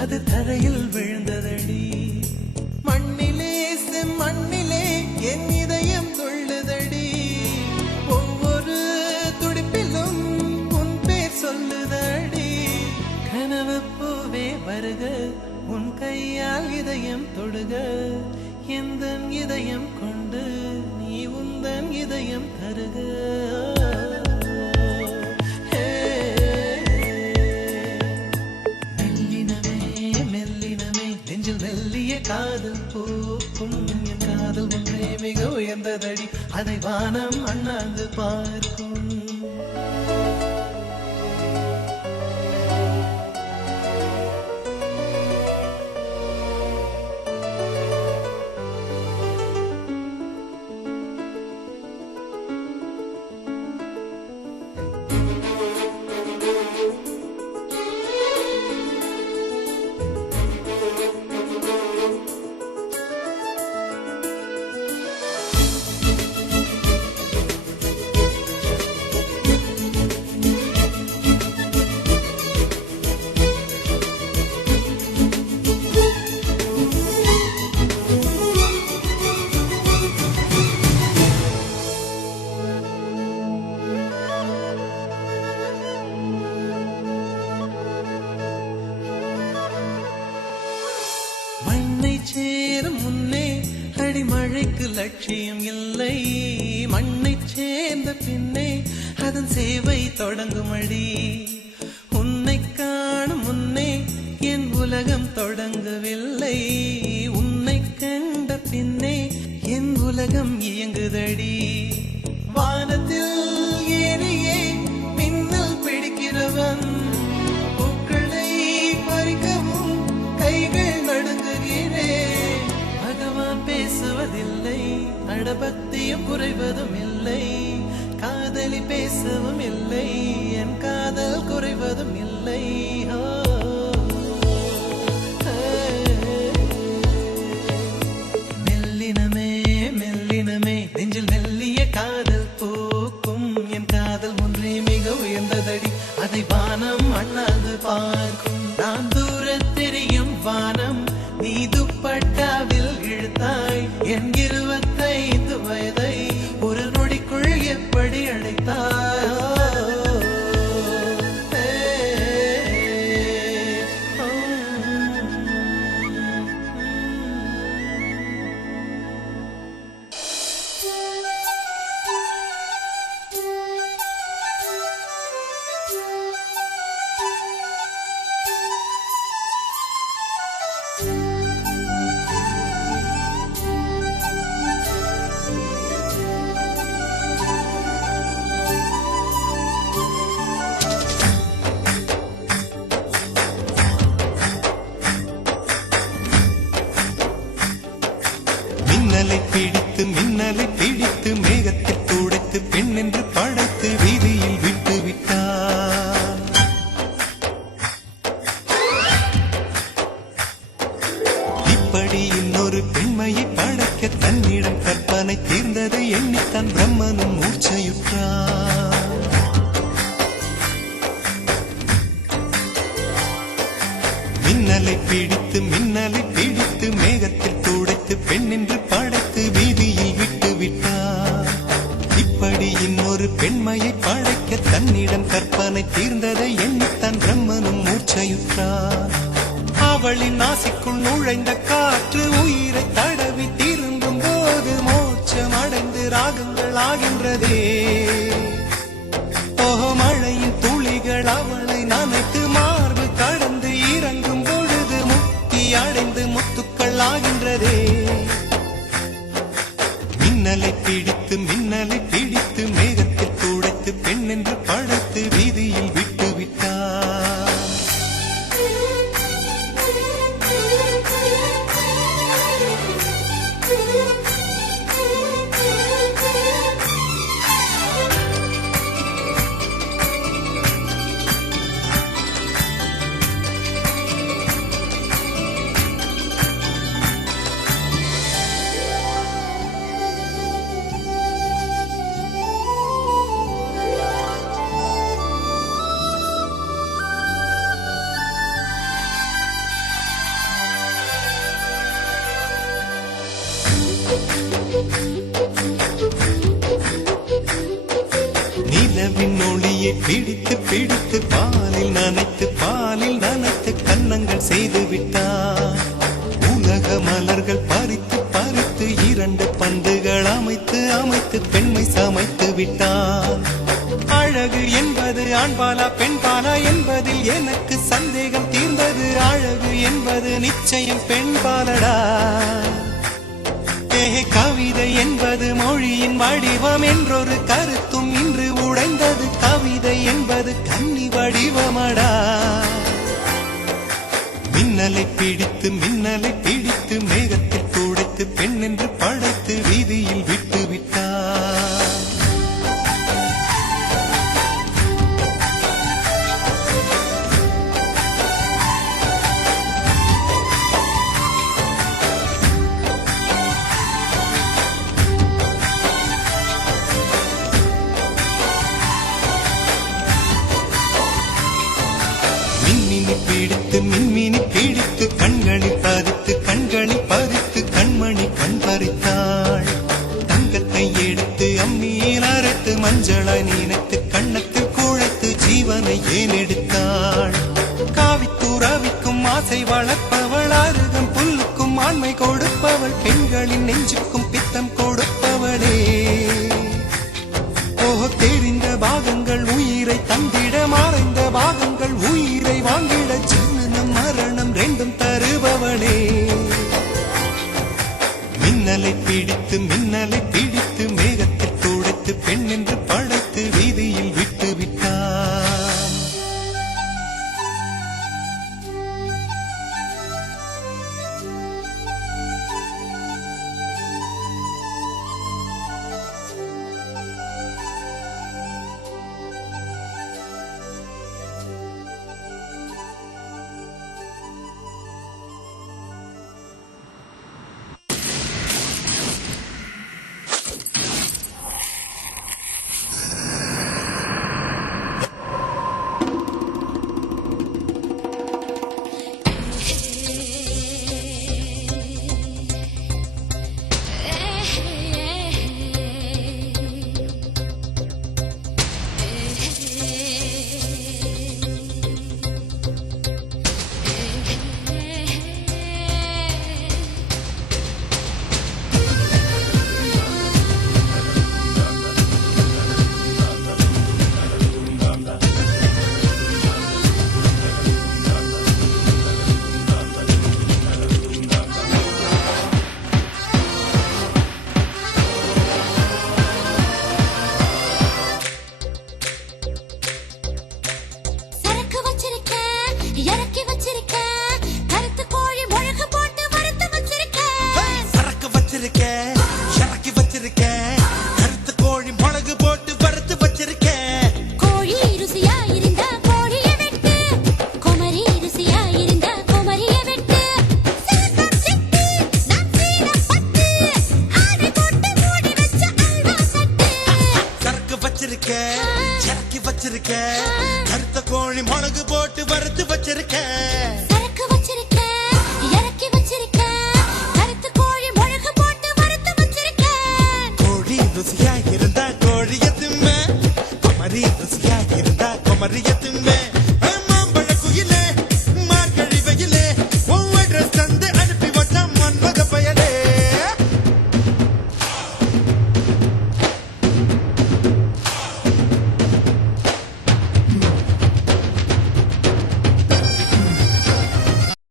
அது தரையில் விழுந்ததடி. மண்ணிலே செம்மண்ணிலே என் இதயம் துள்ளுதடி. ஒவ்வொரு துடிப்பிலும் உன் பேர் சொல்லுதடி. கனவு பூவே வருக, உன் கையால் இதயம் தொடுக. எந்தன் இதயம் கொண்டு நீ உந்தன் இதயம் தருக. மெல்லினமே மெல்லினமே நெஞ்சில் மெல்லிய காதல் பூக்கும். என் காதல் ஒன்றே மிக உயர்ந்ததடி, அதை வானம் அண்ணாந்து பார்க்கும். சேரும் முன்னே அடிமழைக்கு லட்சியம் இல்லை. மண்ணை சேர்ந்த பின்னே அதன் சேவை தொடங்கும் அடி. உன்னை காணும் முன்னே என் உலகம் தொடங்கவில்லை. உன்னை கண்ட பின்னே என் உலகம் இயங்குதடி. வானத்தில் ஏறியே மின்னல் பிடிக்கிறவன் பூக்களை பறிக்கவும் கைகள் நடுங்குகிறேன். பகவான் பேசுவதில்லை, அடபக்தியும் குறைவதும் இல்லை. காதலி பேசவும் இல்லை, என் காதல் குறைவதும் இல்லை. மெல்லினமே மெல்லினமே நெஞ்சில் மெல்லிய காதல் பூக்கும். என் காதல் ஒன்றே மிக உயர்ந்ததடி, அதை வானம் அண்ணாந்து பார்க்கும். நான் தூர தெரியும் வானம், நீ துப்பட்டாவில் இழுத்தாய். என் 25 வயதை ஒரு நொடிக்குள் எப்படி அடைத்தாய்? மின்னலை பிடித்து மேகத்தில் துடைத்து பெண் என்று படைத்து வீதியில் விட்டு விட்டார். இப்படி இன்னொரு பெண்மையை படைக்க தன்னிடம் கற்பனை தீர்ந்ததை எண்ணித்தான் பிரம்மனும் மூர்ச்சையுற்றார். மின்னலை பிடித்து மேகத்தில் துடைத்து பெண் என்று படைத்து வீதியில் விட்டு விட்டார். இப்படி இன்னொரு பெண்மையை படைக்க தன்னிடம் கற்பனை தீர்ந்ததை எண்ணித்தான் பிரம்மனும் மூர்ச்சையுற்றார். அவளின் நாசிக்குள் நுழைந்த காற்று உயிரை தடவி திரும்பும் போது மோட்சம் அடைந்து ராகங்கள் ஆகின்றதே. மழையின் துளிகள் அவளை நனைத்து மார்பு கடந்து இறங்கும் பொழுது முக்தி அடைந்து முத்துக்கள் ஆகின்றதே. மின்னலை பிடித்து மேகத்தில் துடைத்து பெண் என்று படைத்து வீதியில் விட்டு விட்டார். நிலவின் ஒளியை பிடித்து பிடித்து பாலில் நனைத்து கன்னங்கள் செய்து விட்டார். உலக மலர்கள் பறித்து பறித்து 2 பந்துகள் அமைத்து பெண்மை சமைத்து விட்டார். அழகு என்பது ஆண்பாலா பெண்பாலா என்பதில் எனக்கு சந்தேகம் தீர்ந்தது. அழகு என்பது நிச்சயம் பெண்பாலடா. கவிதை என்பது மொழியின் வடிவம் என்றொரு கருத்தும் இன்று உடைந்தது. கவிதை என்பது கன்னி வடிவமடா. மின்னலை பிடித்து மேகத்தில் துடைத்து பெண் என்று படைத்து வீதியில் விட்டு விட்டார். மின்மினி பிடித்து கண்களில் பதித்து கண்மணி கண் பறித்தாள். தங்கத்தை எடுத்து அம்மியில் அரைத்து மஞ்சளாய் நினைத்து கண்ணத்தில் குழைத்து ஜீவனை ஏன் எடுத்தாள். காவித்துறவிக்கும் ஆசை வளர்ப்பவள், அருகம் புல்லுக்கும் ஆண்மை கொடுப்பவள், பெண்களின் நெஞ்சுக்கும் பித்தம் கொடுப்பவளே.